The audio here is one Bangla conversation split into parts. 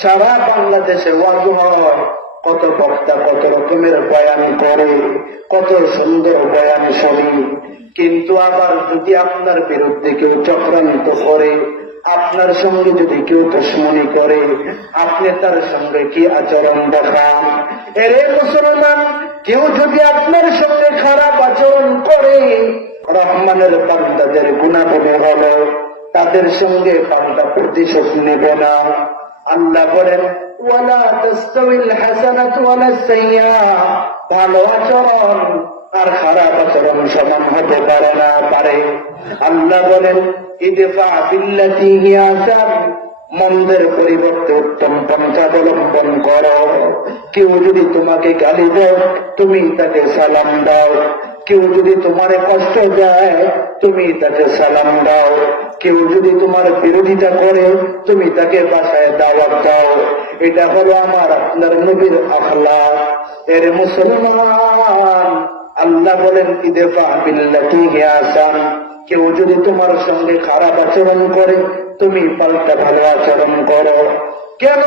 সারা বাংলাদেশে ওয়াজ হয়, কত বক্তা কত রকমের বয়ান করে, কত সুন্দর বয়ান শুনি, কিন্তু আবার যদি আপনার বিরুদ্ধে কেউ চক্রান্ত করে, আপনার সঙ্গে যদি কেউ দুশমনি করে, আপনি তার সঙ্গে কি আচরণ দেখান? এরে মুসলমান, কেউ যদি আপনার সঙ্গে খারাপ আচরণ করে, রহমানের বান্দাদের গুনাহ হলো, তাদের সঙ্গে পাল্টা প্রতিশোধ নেবে না। আল্লাহ বলেন, ওয়ালা তাস্তাউল হাসানাতু ওয়ালা সাইয়্যাহ, ভালো আচরণ আর খারাপ আচরণ সমান হতে পারে না। আল্লাহ বলেন, ইদফা বিল্লাতি হিয়া আহসান, মন্দের পরিবর্তে উত্তম পন্থা অবলম্বন করো। কেউ যদি তোমাকে গালি দেয়, তুমি তাকে সালাম দাও। কেউ যদি তোমার কষ্ট দেয়, তুমি তাকে সালাম দাও। কেউ যদি তোমার বিরোধিতা করে, তুমি তাকে বাসায় দাওয়াত দাও। এটা হলো আমার আপনার নবীর আখলাক। এর মুসলমান, আল্লাহ বলেন, ইদফা বিল্লাতি হিয়া আহসান, কেউ যদি তোমার সঙ্গে খারাপ আচরণ করে, তুমি পাল্টা ভালো আচরণ করো। কেন?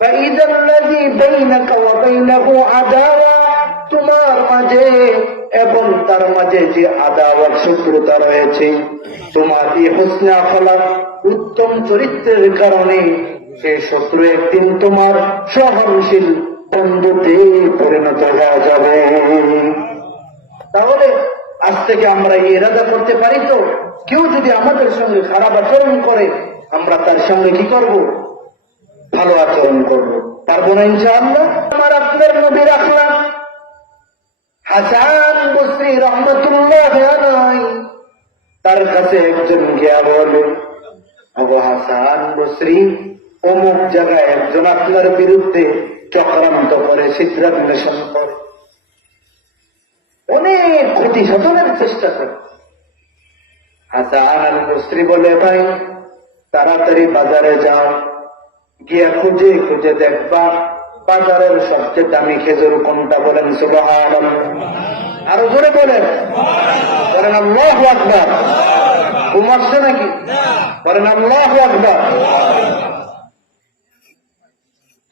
ফাইদাল্লাযী বাইনাকা ওয়া বাইনাহু আদাওয়া, তোমার মাঝে এবং তার মাঝে যে আদাওয়াত শত্রুতা রয়েছে, তোমার এই হুসনে আখলাক উত্তম চরিত্রের কারণে সেই শত্রু একদিন তোমার সহনশীল বন্ধুতে পরিণত হয়ে যাবে। তাহলে আজ থেকে আমরা এই ইরাদা করতে পারি তো, কেউ যদি আমাদের সঙ্গে খারাপ আচরণ করে, আমরা তার সঙ্গে কি করব? ভালো আচরণ করব। পারবো না ইনশাআল্লাহ? আমার আপনার নবীর আখলাক। হাসান বসরি রহমাতুল্লাহ আলাইহি, তার কাছে একজন গিয়া বলে, ওগো হাসান বসরি, অমুক জায়গায় একজন আপনার বিরুদ্ধে চক্রান্ত করে, ছিদ্রান্বেষণ করে, অনেক ক্ষতি সাধনের চেষ্টা করে। হাসান আল বসরি বলে, ভাই তাড়াতাড়ি বাজারে যাও, গিয়া খুঁজে খুঁজে দেখবা বাজারের সবচেয়ে দামি খেজুর কোনটা। বলেন সুবহানাল্লাহ। আরো জোরে বলেন, বলেন আল্লাহু আকবার। ঘুমাচ্ছে নাকি? বলেন আল্লাহু আকবার।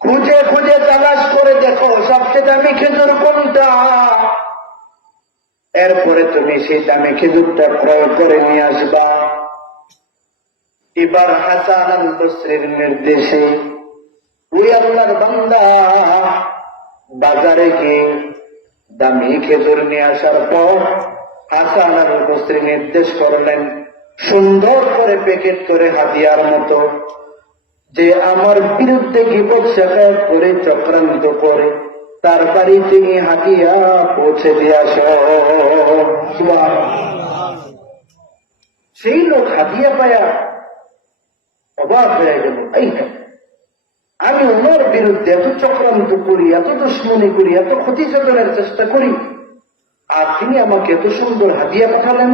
খুঁজে খুঁজে তালাশ করে দেখো সবচেয়ে দামি খেজুর কোনটা, এরপরে তুমি সেই দামি খেজুরটা ক্রয় করে নিয়ে আসবা। এবার হাসান আল বসরির নির্দেশে ওই আল্লাহর বান্দা বাজারে গিয়ে দামি খেজুর নিয়ে আসার পর হাসান আল বসরি নির্দেশ করলেন, সুন্দর করে প্যাকেট করে হাদিয়ার মতো, যে আমার বিরুদ্ধে গীবত শিকায়ত করে চক্রান্ত করে তার বাড়িতে হাদিয়া পৌঁছে দিয়ে আস। সেই লোক হাদিয়া পায়া অবাক হয়ে গেল, এই আমি ওনার বিরুদ্ধে এত চক্রান্ত করি, এত দুশমনি করি, এত ক্ষতি সাধনের চেষ্টা করি, আর তিনি আমাকে এত সুন্দর হাদিয়া পাঠালেন।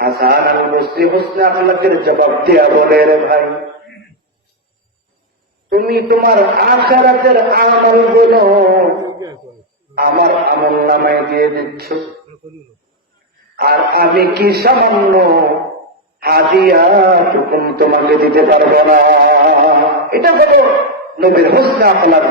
হাসান আল বসরি হুসনে আখলাকের জবাব দেয়া বলে, রে ভাই, তুমি তোমার আখিরাতের আমল গুলো আমার আমল নামায় দিয়ে দিচ্ছ, আর আমি কি সামান্য হাদিয়া টুকুন তোমাকে দিতে পারবো না। এটা হলো নবীর হুসনে আখলাক।